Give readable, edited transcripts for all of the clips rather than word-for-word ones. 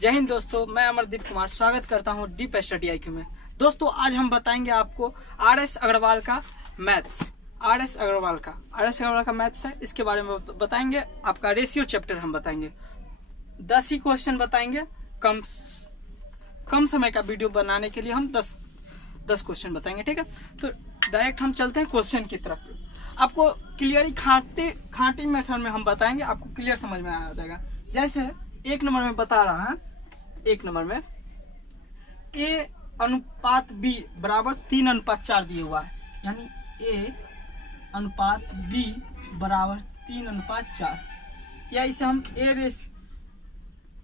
जय हिंद दोस्तों, मैं अमरदीप कुमार स्वागत करता हूं डीप स्टडी IQ में। दोस्तों आज हम बताएंगे आपको RS अग्रवाल का मैथ्स। RS अग्रवाल का मैथ्स है, इसके बारे में बताएंगे। आपका रेशियो चैप्टर हम बताएंगे, 10 ही क्वेश्चन बताएंगे। कम समय का वीडियो बनाने के लिए हम 10 क्वेश्चन बताएंगे, ठीक है। तो डायरेक्ट हम चलते हैं क्वेश्चन की तरफ। आपको क्लियरली खांटी मेथड में हम बताएंगे, आपको क्लियर समझ में आ जाएगा। जैसे एक नंबर में बता रहा है, एक नंबर में A अनुपात B बराबर 3:4 दिए हुआ है, यानी A अनुपात B बराबर 3:4, या इसे हम A रेशियो,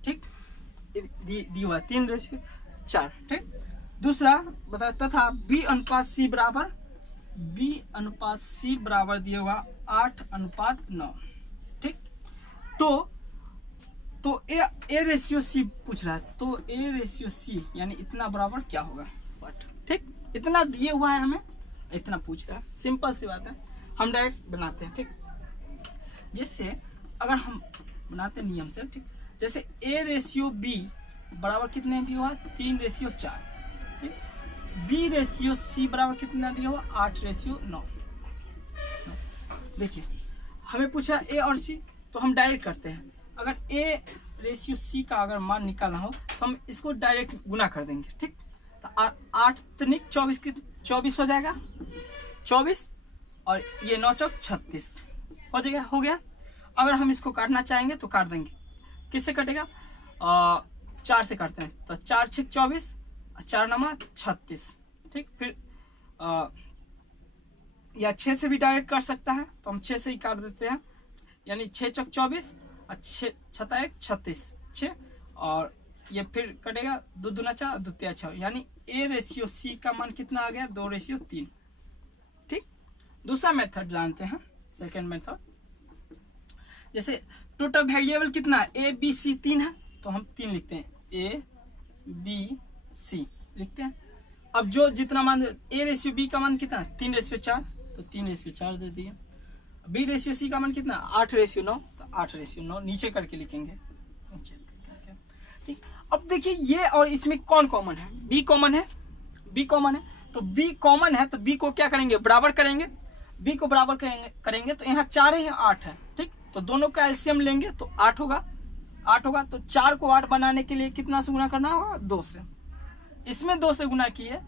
ठीक, दिया हुआ है 3:4, ठीक। दूसरा बता तथा B अनुपात C बराबर दिया हुआ 8:9, ठीक। तो ए रेशियो सी पूछ रहा है, तो ए रेशियो सी यानी इतना बराबर क्या होगा, ठीक। इतना दिए हुआ है, हमें इतना पूछ रहा है, सिंपल सी बात है। हम डायरेक्ट बनाते हैं, ठीक। जिससे अगर हम बनाते नियम से, ठीक, जैसे ए रेशियो बी बराबर कितने दिया हुआ, 3:4, ठीक। बी रेशियो सी बराबर कितना दिया हुआ, 8:9। देखिए हमें पूछा ए और सी, तो हम डायरेक्ट करते हैं। अगर ए रेशियो सी का अगर मान निकालना हो तो हम इसको डायरेक्ट गुना कर देंगे, ठीक। तो 8 तनिक 24 हो जाएगा, 24 और ये 9 चौक 36 हो गया। अगर हम इसको काटना चाहेंगे तो काट देंगे। किससे कटेगा, 4 से काटते हैं, तो 4 6 24, 4 9 36, ठीक। फिर या 6 से भी डायरेक्ट कर सकता है, तो हम 6 से ही काट देते हैं, यानी 6 चौक 24, 6 छता 1 36, 6 और ये फिर कटेगा 2 दूना 4, 2 तिया 6, यानी ए रेशियो सी का मान कितना आ गया, 2:3, ठीक। दूसरा मेथड जानते हैं, सेकेंड मेथड। जैसे टोटल वेरिएबल कितना है, ए बी सी 3 है, तो हम 3 लिखते हैं, ए बी सी लिखते हैं। अब जो जितना मान, ए रेशियो बी का मान कितना है, 3:4, तो 3:4 दे दिए। बी रेशियो सी का मान कितना, 8:9, तो 8:9 नीचे करके लिखेंगे, नीचे करके, ठीक। अब देखिए ये और इसमें कौन कॉमन है, बी कॉमन है, तो बी कॉमन है, तो बी को क्या करेंगे, बराबर करेंगे। बी को बराबर करेंगे तो यहाँ 4 है, 8 है, ठीक। तो दोनों का एलसीएम लेंगे तो 8 होगा। तो 4 को 8 बनाने के लिए कितना से गुना करना होगा, 2 से। इसमें 2 से गुना किए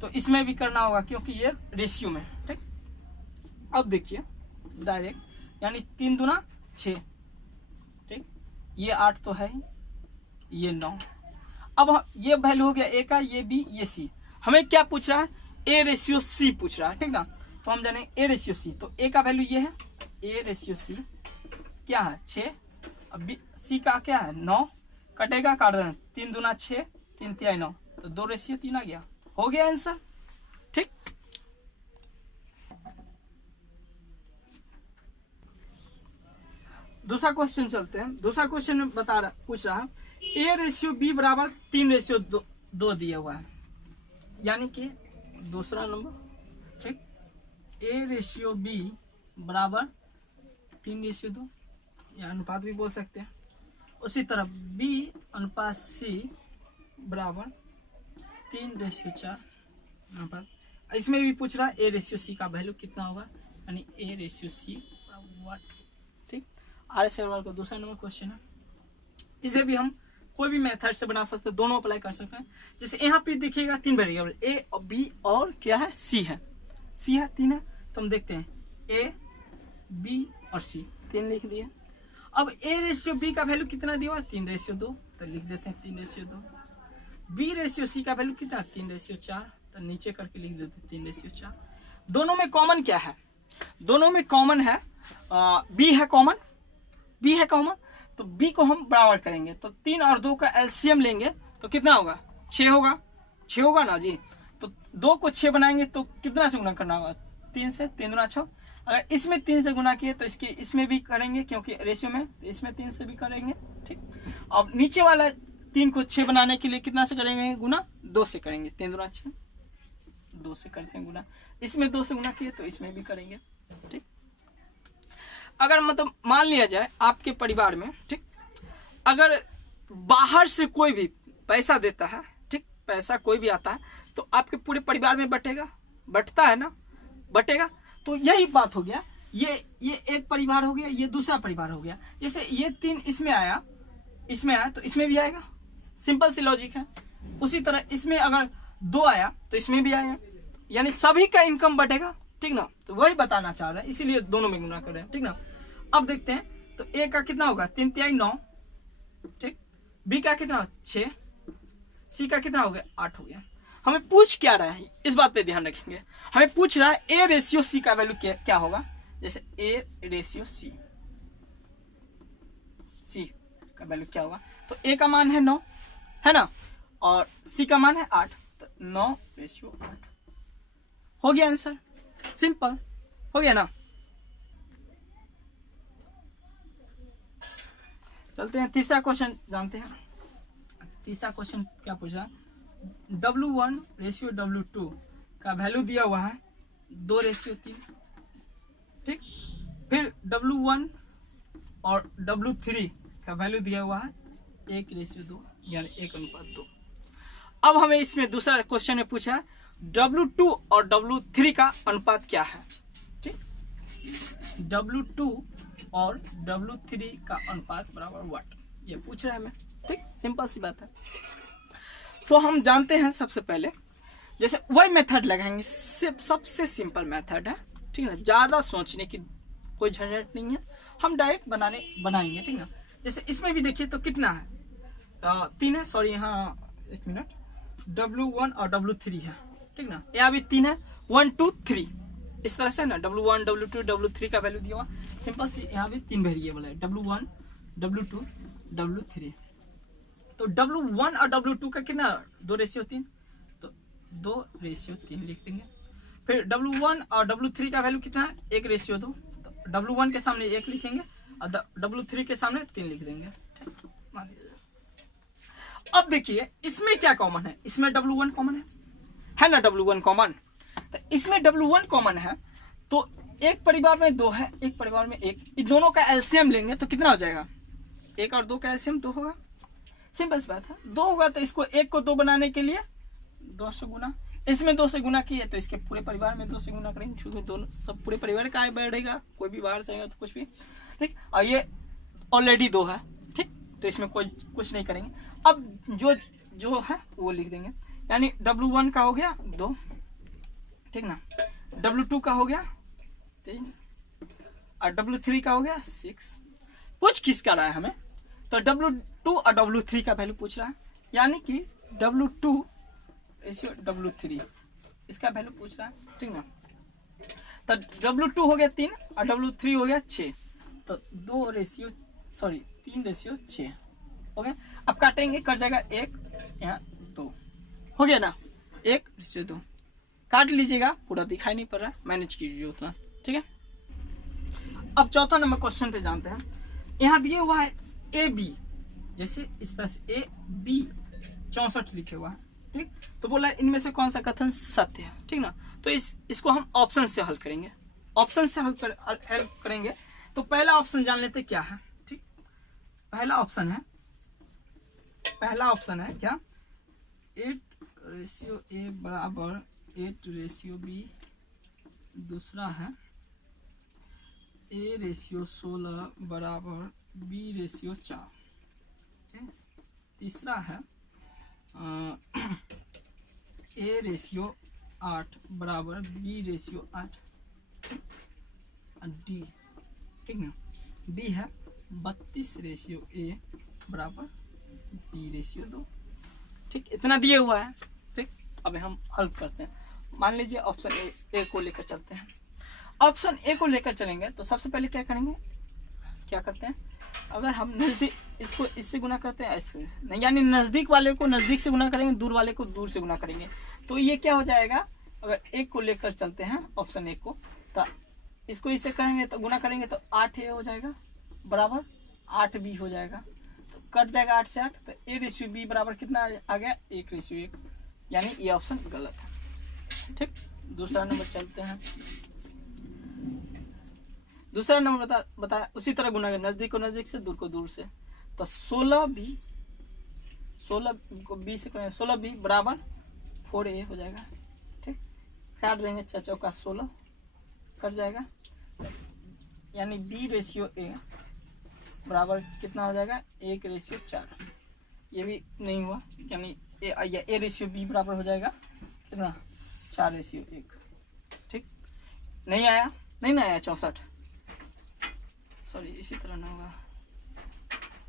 तो इसमें भी करना होगा, क्योंकि ये रेशियो में, ठीक। अब देखिए डायरेक्ट, यानी 3 दूना 6, ठीक। ये 8 तो है, ये 9। अब ये वैल्यू हो गया ए का, ये बी, ये सी। हमें क्या पूछ रहा है, ए रेशियो सी पूछ रहा है, ठीक ना। तो हम जाने ए रेशियो सी, तो ए का वैल्यू ये है, ए रेशियो सी क्या है, 6। अब बी सी का क्या है, 9। कटेगा, काट देना, 3 दूना 6, 3 तिया 9, तो 2:3 आ गया, हो गया आंसर, ठीक। दूसरा क्वेश्चन चलते हैं। दूसरा क्वेश्चन में पूछ रहा है, ए रेशियो बी बराबर 3:2 दिया हुआ है, यानी कि दूसरा नंबर, ठीक। ए रेशियो बी बराबर 3:2, या अनुपात भी बोल सकते हैं। उसी तरह बी अनुपात सी बराबर 3:4 अनुपात। इसमें भी पूछ रहा है ए रेशियो सी का वैल्यू कितना होगा, यानी ए रेशियो सी व्हाट, ठीक। RS अग्रवाल का दूसरा नंबर क्वेश्चन है। इसे भी हम कोई भी मेथड से बना सकते हैं, दोनों अप्लाई कर सकते हैं। जैसे यहाँ पे देखिएगा 3 वेरिएबल, ए और बी और क्या है, सी है, 3 है। तो हम देखते हैं ए बी और सी, 3 लिख दिए। अब ए रेशियो बी का वैल्यू कितना दिया हुआ, 3:2, तो लिख देते हैं 3:2। बी रेशियो सी का वैल्यू कितना, 3:4, तो नीचे करके लिख देते हैं 3:4। दोनों में कॉमन क्या है, दोनों में कॉमन है बी है कॉमन, तो बी को हम बराबर करेंगे, तो 3 और 2 का एलसीएम लेंगे तो कितना होगा, 6 होगा ना जी। तो 2 को 6 बनाएंगे तो कितना से गुना करना होगा, 3 से, 3 दूना 6। अगर इसमें 3 से गुना किए तो इसमें भी करेंगे, क्योंकि रेशियो में, तो इसमें 3 से भी करेंगे, ठीक। अब नीचे वाला 3 को 6 बनाने के लिए कितना से करेंगे गुना, 2 से करेंगे, 3 दूना 6, 2 से करते हैं गुना। इसमें 2 से गुना किए तो इसमें भी करेंगे, ठीक। अगर मतलब मान लिया जाए आपके परिवार में, ठीक, अगर बाहर से कोई भी पैसा देता है, ठीक, पैसा कोई भी आता है तो आपके पूरे परिवार में बटेगा, बटता है ना, बटेगा। तो यही बात हो गया, ये एक परिवार हो गया, ये दूसरा परिवार हो गया। जैसे ये 3 इसमें आया तो इसमें भी आएगा, सिंपल सी लॉजिक है। उसी तरह इसमें अगर 2 आया तो इसमें भी आएगा, यानी सभी का इनकम बटेगा, ठीक ना। तो वही बताना चाह रहे हैं, इसीलिए दोनों में गुना कर रहे हैं, ठीक ना। अब देखते हैं तो ए का कितना होगा, 3 तिहाई 9, ठीक। बी का कितना 6, सी का कितना हो गया 8 हो गया। हमें पूछ क्या रहा है, इस बात पे ध्यान रखेंगे। हमें पूछ रहा है ए रेशियो सी का वैल्यू क्या होगा। जैसे ए रेशियो सी का वैल्यू क्या होगा, तो ए का मान है 9 है ना, और सी का मान है 8, तो 9 रेशियो 8 हो गया आंसर, सिंपल हो गया ना। चलते हैं तीसरा क्वेश्चन जानते हैं। तीसरा क्वेश्चन क्या पूछा, W1 रेशियो W2 का वैल्यू दिया हुआ है 2 रेशियो 3, ठीक। फिर W1 और W3 का वैल्यू दिया हुआ है 1 रेशियो 2, यानी 1:2। अब हमें इसमें दूसरा क्वेश्चन में पूछा W2 और W3 का अनुपात क्या है, ठीक। W2 और W3 का अनुपात बराबर व्हाट, ये पूछ रहा है हमें, ठीक, सिंपल सी बात है। तो हम जानते हैं सबसे पहले, जैसे वही मेथड लगाएंगे, सबसे सिंपल मेथड है, ठीक है, ज्यादा सोचने की कोई झंझट नहीं है, हम डायरेक्ट बनाएंगे, ठीक ना। जैसे इसमें भी देखिए तो कितना है, 3 है, सॉरी यहाँ एक मिनट, W1 और W3 है, ठीक ना। यहाँ भी 3 है, 1 2 3 इस तरह से ना, W1 W2 W3 का वैल्यू दिया हुआ, सिंपल सी। यहाँ भी 3 वेरिएबल है, W1 W2 W3। तो W1 और W2 का कितना 2 रेशियो 3, तो 2 रेशियो 3 लिख देंगे। फिर W1 और W3 का वैल्यू कितना है 1 रेशियो 2, तो W1 के सामने 1 लिखेंगे और W3 के सामने 3 लिख देंगे, ठीक, मान लीजिए। अब देखिए इसमें क्या कॉमन है, इसमें W1 कॉमन है ना, W1 कॉमन, तो इसमें W1 कॉमन है, तो एक परिवार में 2 है, एक परिवार में 1, इस दोनों का एलसीएम लेंगे तो कितना हो जाएगा, 1 और 2 का एलसीएम 2 होगा, सिंपल सी बात है। 2 होगा तो इसको 1 को 2 बनाने के लिए 2 से गुना, इसमें 2 से गुना किए तो इसके पूरे परिवार में 2 से गुना करेंगे, क्योंकि दोनों सब पूरे परिवार का बढ़ेगा, कोई भी बाहर से आएगा तो कुछ भी, ठीक। और ये ऑलरेडी 2 है, ठीक, तो इसमें कोई कुछ नहीं करेंगे। अब जो है वो लिख देंगे, यानी W1 का हो गया 2, ठीक ना, W2 का हो गया 3 और W3 का हो गया 6। पूछ किसका रहा है हमें, तो W2 और W3 का वैल्यू पूछ रहा है, यानी कि W2 रेशियो W3 इसका वैल्यू पूछ रहा है, ठीक ना। तो W2 हो गया 3 और W3 हो गया 6, तो 3 रेशियो 6 हो गया। अब काटेंगे, कट जाएगा 1, यहाँ 2 हो गया ना, 1 रेशियो 2 काट लीजिएगा, पूरा दिखाई नहीं पड़ रहा है, मैनेज कीजिए उतना, ठीक है। अब चौथा नंबर क्वेश्चन पे जानते हैं। यहाँ दिए हुआ है AB, जैसे इस तरह से AB 64 लिखे हुआ है, ठीक। तो बोला इनमें से कौन सा कथन सत्य है, ठीक ना। तो इसको हम ऑप्शन से हल करेंगे, ऑप्शन से हल करेंगे। तो पहला ऑप्शन जान लेते क्या है, ठीक। पहला ऑप्शन है क्या, 8 रेशियो A बराबर 8 रेशियो B। दूसरा है A रेशियो 16 बराबर B रेशियो 4। तीसरा है A रेशियो 8 बराबर B रेशियो 8, डी, ठीक है। डी है 32 रेशियो A बराबर B रेशियो 2, ठीक। इतना दिए हुआ है, ठीक। अब हम हल करते हैं। मान लीजिए ऑप्शन ए को लेकर चलते हैं। ऑप्शन ए को लेकर चलेंगे तो सबसे पहले क्या करेंगे, क्या करते हैं, अगर हम नजदीक इसको इससे गुना करते हैं, ऐसे नहीं, यानी नजदीक वाले को नजदीक से गुना करेंगे, दूर वाले को दूर से गुना करेंगे। तो ये क्या हो जाएगा, अगर एक को लेकर चलते हैं ऑप्शन ए को, तो इसको इससे करेंगे तो गुना करेंगे तो 8 ए हो जाएगा बराबर 8 बी हो जाएगा, तो कट जाएगा 8 से 8, तो ए रेशियो बी बराबर कितना आ गया 1 रेशियो 1, यानी ये ऑप्शन गलत है, ठीक। दूसरा नंबर चलते हैं। दूसरा नंबर बता उसी तरह गुना, नजदीक को नजदीक से, दूर को दूर से। तो 16 बी 16 को बी से करें, 16 बी बराबर 4a हो जाएगा। ठीक, काट देंगे, 4 चौका 16 कट जाएगा, यानी b रेशियो a बराबर कितना हो जाएगा, 1/4। ये भी नहीं हुआ, यानी a रेशियो b बराबर हो जाएगा कितना, 4/1। ठीक, नहीं आया, नहीं ना आया 64, सॉरी इसी तरह ना होगा,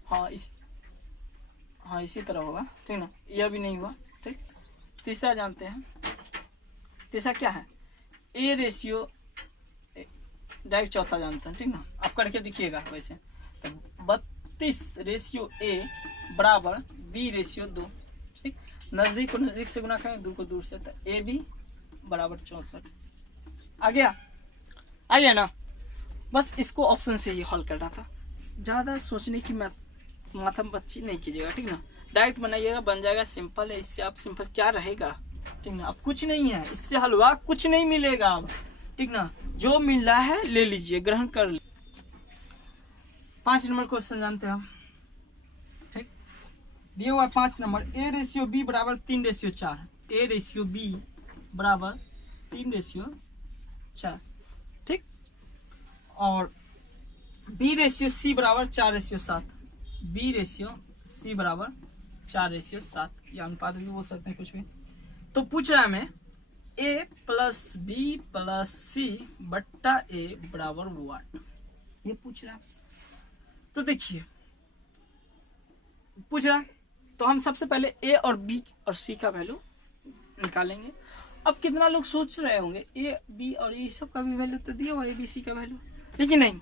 हाँ इसी तरह होगा। ठीक ना, यह भी नहीं हुआ। ठीक, तीसरा जानते हैं, तीसरा क्या है, a रेशियो, डायरेक्ट चौथा जानते हैं। ठीक ना, आप करके दिखिएगा वैसे, तो 32/a बराबर b रेशियो 2। ठीक, नजदीक को नजदीक से गुना करें, दूर को दूर से, तो ए बी बराबर 64 आ गया ना। बस इसको ऑप्शन से ही हल करना था, ज्यादा सोचने की माथा में बच्ची नहीं कीजिएगा। ठीक ना, डायरेक्ट बनाइएगा, बन जाएगा, सिंपल है। इससे आप सिंपल क्या रहेगा, ठीक ना, अब कुछ नहीं है, इससे हलवा कुछ नहीं मिलेगा अब। ठीक ना, जो मिल रहा है ले लीजिए, ग्रहण कर लीजिए। 5 नंबर क्वेश्चन जानते हैं हम। ठीक, दिया हुआ 5 नंबर, a रेशियो b बराबर 3/4, a रेशियो b बराबर 3/4। ठीक, और b रेशियो c बराबर 4/7, b रेशियो c बराबर 4/7, या अनुपात भी बोल सकते हैं कुछ भी। तो पूछ रहा है हमें a plus b plus c बट्टा a बराबर वाट, ये पूछ रहा है। तो देखिए पूछ रहा है, तो हम सबसे पहले a और b और c का वैल्यू निकालेंगे। अब कितना लोग सोच रहे होंगे a b और ये सब का भी वैल्यू तो दिया हुआ है, a b c का वैल्यू, लेकिन नहीं,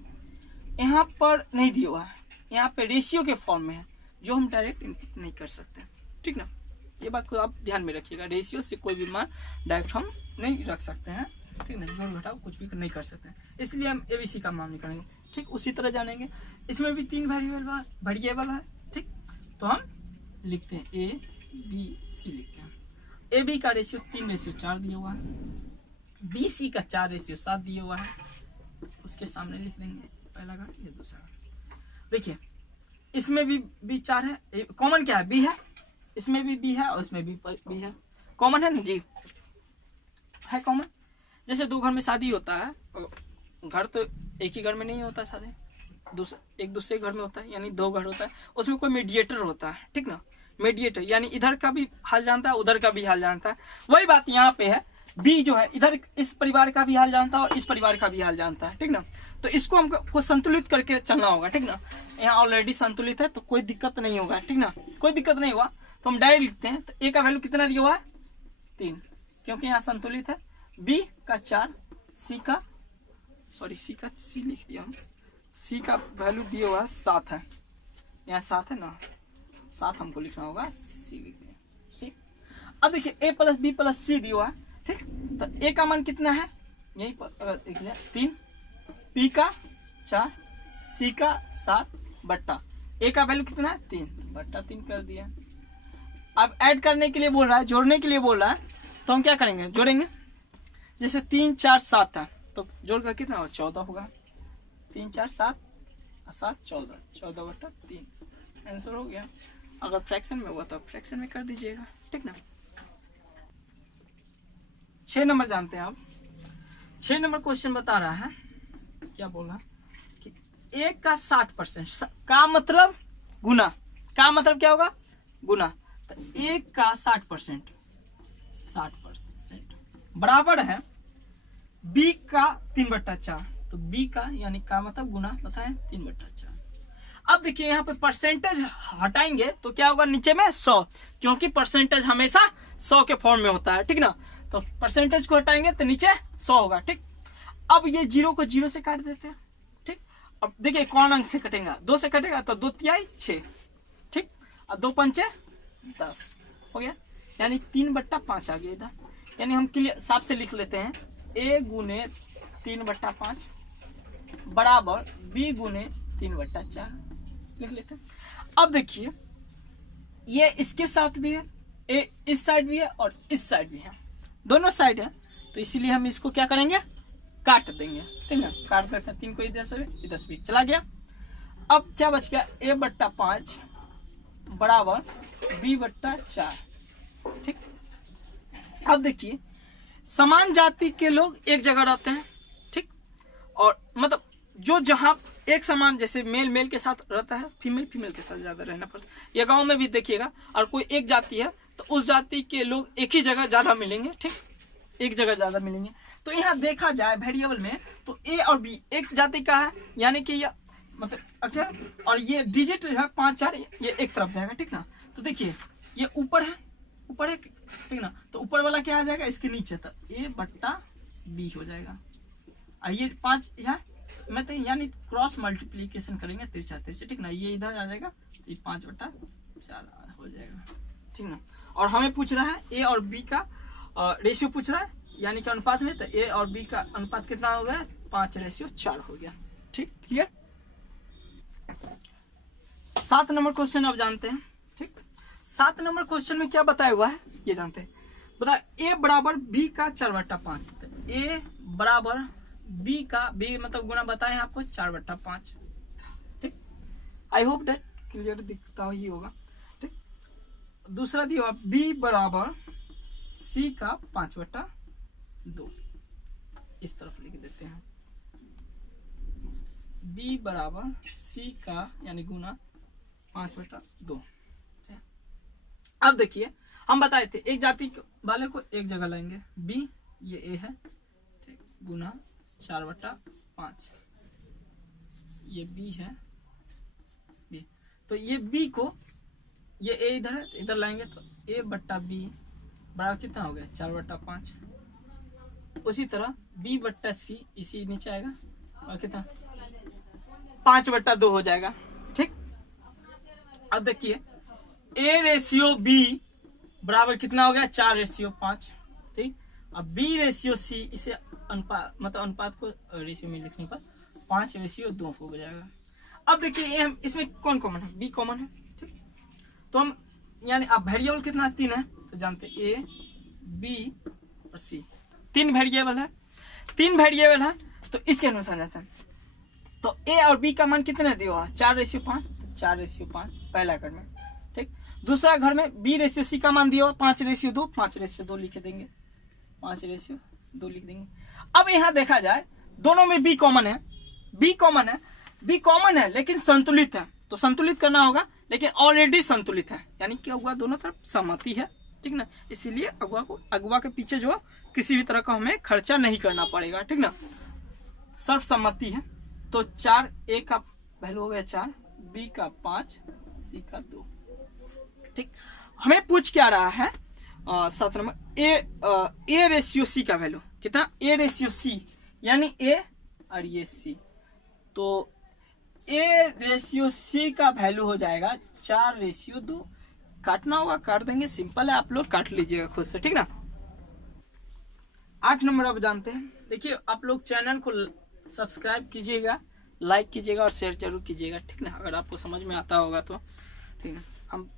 यहाँ पर नहीं दिया हुआ है, यहाँ पे रेशियो के फॉर्म में है, जो हम डायरेक्ट इनपुट नहीं कर सकते। ठीक ना, ये बात को आप ध्यान में रखिएगा, रेशियो से कोई भी मान डायरेक्ट हम नहीं रख सकते हैं। ठीक ना, जोड़ घटाव कुछ भी नहीं कर सकते हैं, इसलिए हम एबीसी का मान निकालेंगे। ठीक, उसी तरह जानेंगे, इसमें भी 3 वेरिएबल है। ठीक, तो हम लिखते हैं ए बी सी, लिखते हैं ए बी का रेशियो 3/4 दिया हुआ है, बी सी का 4/7 दिया हुआ है, उसके सामने लिख देंगे पहला घट, ये दूसरा। देखिए इसमें भी 4 है, कॉमन क्या है, बी है, इसमें भी बी है और इसमें भी बी है, कॉमन है ना जी, है कॉमन। जैसे 2 घर में शादी होता है, घर तो एक ही घर में नहीं होता शादी, एक दूसरे घर में होता है, यानी 2 घर होता है, उसमें कोई मीडिएटर होता है। ठीक ना, मीडिएटर यानी इधर का भी हाल जानता है, उधर का भी हाल जानता है। वही बात यहाँ पे है, बी जो है इधर इस परिवार का भी हाल जानता है और इस परिवार का भी हाल जानता है। ठीक ना, तो इसको हमको संतुलित करके चलना होगा। ठीक ना, यहाँ ऑलरेडी संतुलित है तो कोई दिक्कत नहीं होगा। ठीक ना, कोई दिक्कत नहीं हुआ तो हम डायरेक्ट लिखते हैं, तो ए का वैल्यू कितना दिया हुआ है, 3, क्योंकि यहाँ संतुलित है, बी का 4, सी का सी लिख दिया हम, सी का वैल्यू दिया हुआ है 7 है, यहाँ 7 है ना, 7 हमको लिखना होगा, सी लिख दिया सी। अब देखिए ए प्लस बी प्लस सी दिया हुआ है। ठीक, तो ए का मान कितना है, यही पर देख लिया 3, बी का 4, सी का 7 बट्टा ए का वैल्यू कितना है 3/3 कर दिया। अब ऐड करने के लिए बोल रहा है, जोड़ने के लिए बोल रहा है, तो हम क्या करेंगे, जोड़ेंगे। जैसे 3 4 7 है तो जोड़कर कितना होगा, 14 होगा। 3 4 7 7 14, 14/3 आंसर हो गया। अगर फ्रैक्शन में हुआ तो फ्रैक्शन में कर दीजिएगा। ठीक ना, 6 नंबर जानते हैं आप। 6 नंबर क्वेश्चन बता रहा है, क्या बोल रहा है कि 1 का 60% का मतलब गुना, का मतलब क्या होगा, गुना, तो 1 का 60% बराबर है b का 3/4, तो b का यानी का मतलब गुना पता है 3/4। अब देखिए यहाँ पे परसेंटेज हटाएंगे तो क्या होगा, नीचे में 100, क्योंकि परसेंटेज हमेशा 100 के फॉर्म में होता है। ठीक ना, तो परसेंटेज को हटाएंगे तो नीचे 100 होगा। ठीक, अब ये 0 को 0 से काट देते हैं। ठीक, अब देखिए कौन अंक से कटेगा, 2 से कटेगा तो 2 तिहाई 6, ठीक, और 2 पंचे 10 हो गया, यानी 3/5 आ गया इधर। यानी हम क्लियर साफ से लिख लेते हैं, a गुने 3/5 बराबर b गुने 3/4 लिख लेते हैं। अब देखिए ये इसके साथ भी है, ए इस साइड भी है और इस साइड भी है, दोनों साइड है, तो इसीलिए हम इसको क्या करेंगे, काट देंगे। ठीक है, काट देते हैं, 3 को इधर से भी चला गया। अब क्या बच गया, a/5 बराबर b/4। ठीक, अब देखिए समान जाति के लोग एक जगह रहते हैं, ठीक, और मतलब जो जहां एक समान, जैसे मेल मेल के साथ रहता है, फीमेल फीमेल के साथ ज्यादा रहना पड़ता है। ये गांव में भी देखिएगा, और कोई एक जाति है तो उस जाति के लोग एक ही जगह ज्यादा मिलेंगे, ठीक, एक जगह ज्यादा मिलेंगे। तो यहाँ देखा जाए वेरिएबल में तो ए और बी एक जाति का है, यानी कि ये मतलब अक्षर, और ये डिजिट है 5 4, ये एक तरफ जाएगा, ठीक ना। तो देखिए ये ऊपर है, ऊपर है, ठीक ना, तो ऊपर वाला क्या आ जाएगा, इसके नीचे, तो a/b हो जाएगा। और ये 5 यहाँ मैं तो यानी क्रॉस मल्टीप्लीकेशन करेंगे तिरछा तिरछा, ठीक ना, ये इधर आ जाएगा, ये 5/4 हो जाएगा, ठीक ना। और हमें पूछ रहा है ए और बी का रेशियो पूछ रहा है, यानी कि अनुपात में, तो ए और बी का अनुपात कितना हो गया, 5/4 हो गया, ठीक, क्लियर। 7 नंबर क्वेश्चन अब जानते हैं, ठीक। 7 नंबर क्वेश्चन में क्या बताया हुआ है ये जानते हैं। बता a बराबर b का 4/5, a बराबर b का, b मतलब गुना बताए आपको 4/5, ठीक। आई होप डेट क्लियर दिखता ही होगा, ठीक। दूसरा दिया b बराबर c का 5/2, इस तरफ लिख देते हैं, b बराबर c का यानी गुना 5/2। अब देखिए हम बताए थे एक जाति वाले को एक जगह लाएंगे, b ये a है, ठीक, गुना 4/5, ये b है, b, तो ये b को, ये a इधर है, इधर लाएंगे तो a/b बराबर कितना हो गया 4/5। उसी तरह b/c इसी नीचे आएगा और कितना 5/2 हो जाएगा, ठीक। अब देखिए a/b बराबर कितना हो गया 4/5, ठीक। अब b/c इसे अनुपात मतलब अनुपात को रेशियो में लिखने पर 5/2 हो जाएगा। अब देखिए इसमें कौन कॉमन है, b कॉमन है, ठीक। तो हम यानी अब वेरिएबल कितना 3 है, तो जानते a b और c 3 वेरिएबल है, 3 वेरिएबल है, तो इसके अनुसार जाता है। तो a और b का मान कितने दिया हुआ 4/5, 4/5 पहला घर में, ठीक। दूसरा घर में b/c का मान दिया हुआ 5/2, 5/2 लिख देंगे, 5/2 लिख देंगे। अब यहाँ देखा जाए दोनों में b कॉमन है, b कॉमन है, b कॉमन है लेकिन संतुलित है, तो संतुलित करना होगा, लेकिन ऑलरेडी संतुलित है, यानी कि अगुआ दोनों तरफ सहमति है, ठीक ना, इसीलिए अगुआ के पीछे जो किसी भी तरह का हमें खर्चा नहीं करना पड़ेगा, ठीक ना, सर्वसम्मति है। तो 4 a का वैल्यू हो गया 4, b का 5, c का 2, ठीक। हमें पूछ क्या रहा है 7 नंबर a/c का वैल्यू कितना, a/c यानी a और ये c, तो a/c का वैल्यू हो जाएगा 4/2। काटना होगा काट देंगे, सिंपल है, आप लोग काट लीजिएगा खुद से, ठीक ना। 8 नंबर अब जानते हैं। देखिए आप लोग चैनल को सब्सक्राइब कीजिएगा, लाइक कीजिएगा और शेयर जरूर कीजिएगा, ठीक ना, अगर आपको समझ में आता होगा तो, ठीक ना। हम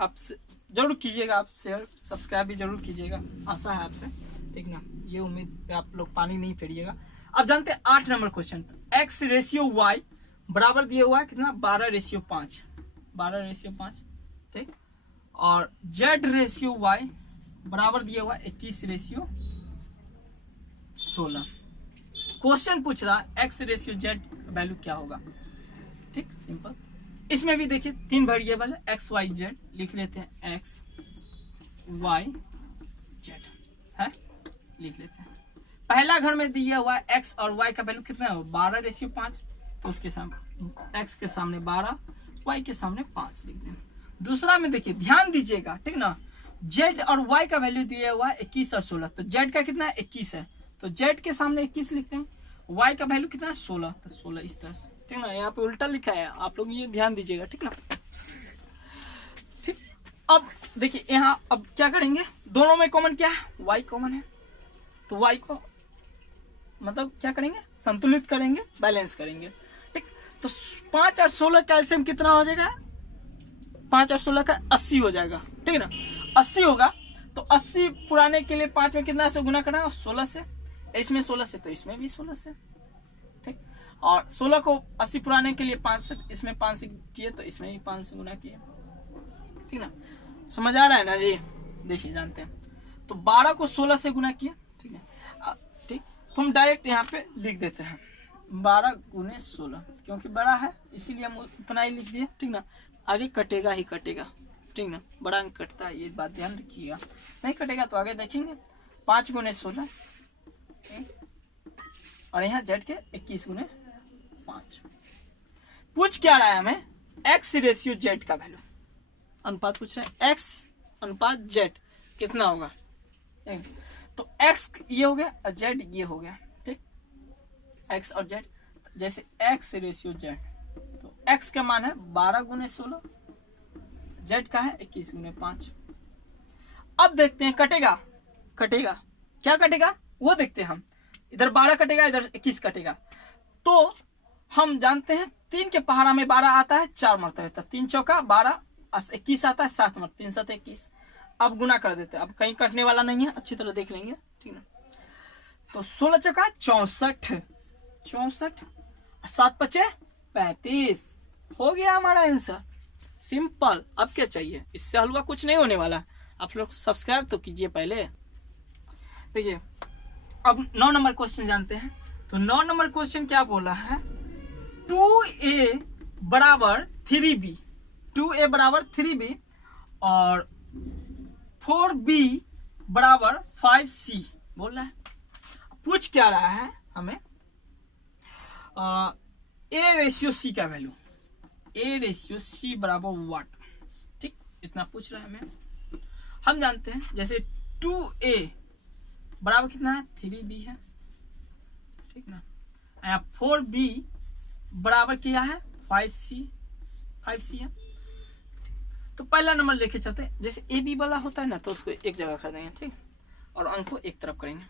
आपसे जरूर कीजिएगा, आप शेयर सब्सक्राइब भी जरूर कीजिएगा, आशा है आपसे, ठीक ना, ये उम्मीद पे आप लोग पानी नहीं फेरिएगा। अब जानते हैं 8 नंबर क्वेश्चन, x/y बराबर दिया हुआ है कितना 12/5, 12/5, ठीक। और z/y बराबर दिया हुआ 21/16। क्वेश्चन पूछ रहा x/z वैल्यू क्या होगा, ठीक, सिंपल। इसमें भी देखिए 3 वेरिएबल है, x y z, लिख लेते हैं x y z है, लिख लेते हैं। पहला घर में दिया हुआ x और y का वैल्यू कितना है 12/5, तो उसके सामने x के सामने 12, y के सामने 5 लिख दें। दूसरा में देखिए ध्यान दीजिएगा, ठीक ना, z और y का वैल्यू दिया हुआ है 21 और 16, तो z का कितना है 21 है, तो z के सामने 21 लिखते हैं, y का वैल्यू कितना है 16, तो 16 इस तरह से, ठीक ना, यहाँ पे उल्टा लिखा है, आप लोग ये ध्यान दीजिएगा, ठीक ना, ठीक। अब देखिए यहाँ अब क्या करेंगे, दोनों में कॉमन क्या है y कॉमन है, तो y को मतलब क्या करेंगे संतुलित करेंगे, बैलेंस करेंगे, ठीक। तो 5 और 16 का एलसीएम कितना हो जाएगा, 5 और 16 का 80 हो जाएगा, ठीक है ना, 80 होगा। तो 80 पुराने के लिए 5 में कितना से गुना करना है 16 से, इसमें 16 से तो इसमें भी 16 से, ठीक। और 16 को 80 पुराने के लिए 5 से, इसमें 5 से किए तो इसमें भी 5 से गुना किए, ठीक ना। समझ आ रहा है ना जी? देखिए जानते हैं, तो 12 को 16 से गुना किया, ठीक है, ठीक, तो हम डायरेक्ट यहाँ पे लिख देते हैं 12 गुने 16, क्योंकि बड़ा है इसीलिए हम उतना ही लिख दिए, ठीक ना। आगे कटेगा ही कटेगा, ठीक ना, बड़ा अंक कटता है, ये बात ध्यान रखिएगा। नहीं कटेगा तो आगे देखेंगे। 5 गुने 16 और यहाँ जेड के 21 गुने 5। पूछ क्या रहा है हमें? एक्स रेशियो जेड का वैल्यू, अनुपात पूछ रहे हैं, एक्स अनुपात जेड कितना होगा। तो एक्स ये हो गया और जेड ये हो गया, ठीक, एक्स और जेड। जैसे एक्स रेशियो जेड, तो एक्स का मान है 12 गुने 16, जेड का है 21 गुने 5। अब देखते हैं कटेगा, कटेगा क्या कटेगा वो देखते हैं हम। इधर 12 कटेगा, इधर 21 कटेगा। तो हम जानते हैं 3 के पहाड़ा में 12 आता है 4 मरतबे तक, 3 चौका 12, 21 आता है 7 मरतबे, 3 7 21। अब गुना कर देते हैं, अब कहीं कटने वाला नहीं है, अच्छी तरह देख लेंगे, ठीक ना। तो 16 चौका 64, 64, 7 पचे 35, हो गया हमारा आंसर, सिंपल। अब क्या चाहिए, इससे हलवा कुछ नहीं होने वाला। आप लोग सब्सक्राइब तो कीजिए पहले। देखिए अब 9 नंबर क्वेश्चन जानते हैं। तो 9 नंबर क्वेश्चन क्या बोला है, 2a बराबर 3b, 2a बराबर 3b और 4b बराबर 5c बोल रहा है। पूछ क्या रहा है हमें, a रेशियो c का वैल्यू, a रेशियो c बराबर वाट, ठीक, इतना पूछ रहा है हमें। हम जानते हैं जैसे 2a बराबर कितना है 3b है, ठीक ना। 4b बराबर क्या है 5c, 5c है। तो पहला नंबर लेके चलते हैं, जैसे ए बी वाला होता है ना, तो उसको एक जगह कर देंगे, ठीक, और अंक को एक तरफ करेंगे,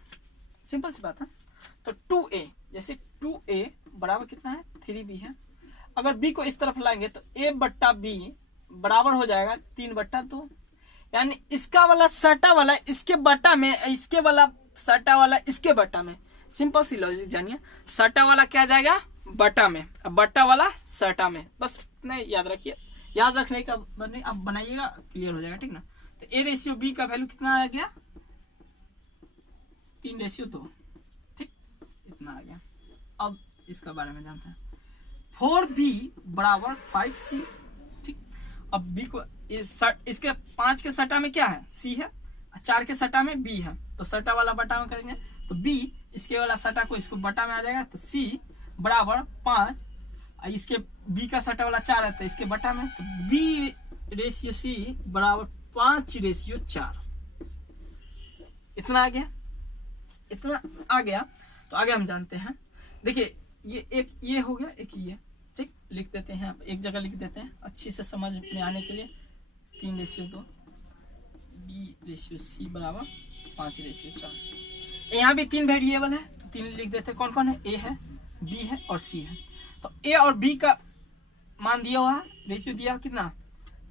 सिंपल सी बात है। तो 2a, जैसे 2a बराबर कितना है 3b है। अगर b को इस तरफ लाएंगे तो a बट्टा b बराबर हो जाएगा 3/2, यानी इसका वाला सटा वाला इसके बट्टा में, इसके वाला सटा वाला इसके बट्टा में। सिंपल सी लॉजिक जानिए, सटा वाला क्या जाएगा बट्टा में, अब बट्टा वाला सटा में, बस इतना याद रखिए। याद रखने का बने अब बनाइएगा, क्लियर हो जाएगा, ठीक ना। तो ए रेशियो बी का वैल्यू कितना आ गया 3:2, ठीक, इतना आ गया। अब इसका बारे में जानते हैं, 4b बराबर 5c, ठीक। अब b को इसके 5 के सटा में क्या है c है, 4 के सटा में b है, तो सटा वाला बटा में करेंगे तो b, इसके वाला सटा को इसको बटा में आ जाएगा, तो c बराबर 5, इसके b का सटा वाला 4 है तो इसके बटा में, तो b रेशियो c बराबर 5:4, इतना आ गया, इतना आ गया। तो आगे हम जानते हैं, देखिए ये एक ये हो गया, एक ये, ठीक, लिख देते हैं, एक जगह लिख देते हैं अच्छी से समझ में आने के लिए। 3:2, b रेशियो c बराबर 5:4। यहाँ भी 3 वेरिएबल है तो 3 लिख देते हैं, कौन कौन है, a है, b है और c है। तो a और b का मान दिया हुआ, रेशियो दिया कितना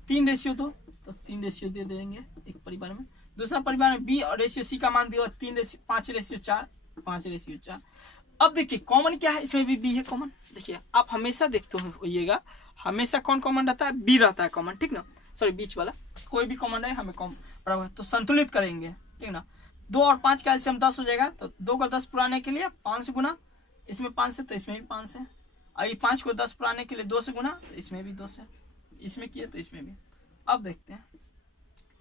3:2, तो 3:2 दे देंगे एक परिवार में। दूसरा परिवार में b और रेशियो c का मान दिया 5:4, 5:4। अब देखिए कॉमन क्या है, इसमें भी b है कॉमन। देखिए आप हमेशा देखते होइएगा, हमेशा कौन कॉमन रहता है, b रहता है कॉमन, ठीक ना, सॉरी बीच वाला कोई भी कॉमन रहे हमें बराबर, तो संतुलित करेंगे, ठीक ना। 2 और 5 का एलसीएम 10 हो जाएगा, तो 2 को 10 पुराने के लिए 5 से गुना, इसमें 5 से तो इसमें भी 5 से, और 5 को 10 पुराने के लिए 2 से गुना, तो इसमें भी 2 से, इसमें किए तो इसमें भी। अब देखते हैं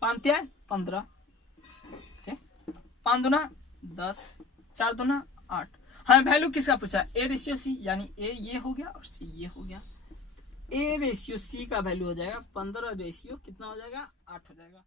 5 या 15, ठीक, 5 दूना 10, 4 दूना 8। हमें वैल्यू किसका पूछा, ए रेशियो सी, यानी ए ये हो गया और सी ये हो गया। ए रेशियो सी का वैल्यू हो जाएगा 15 रेशियो कितना हो जाएगा 8 हो जाएगा।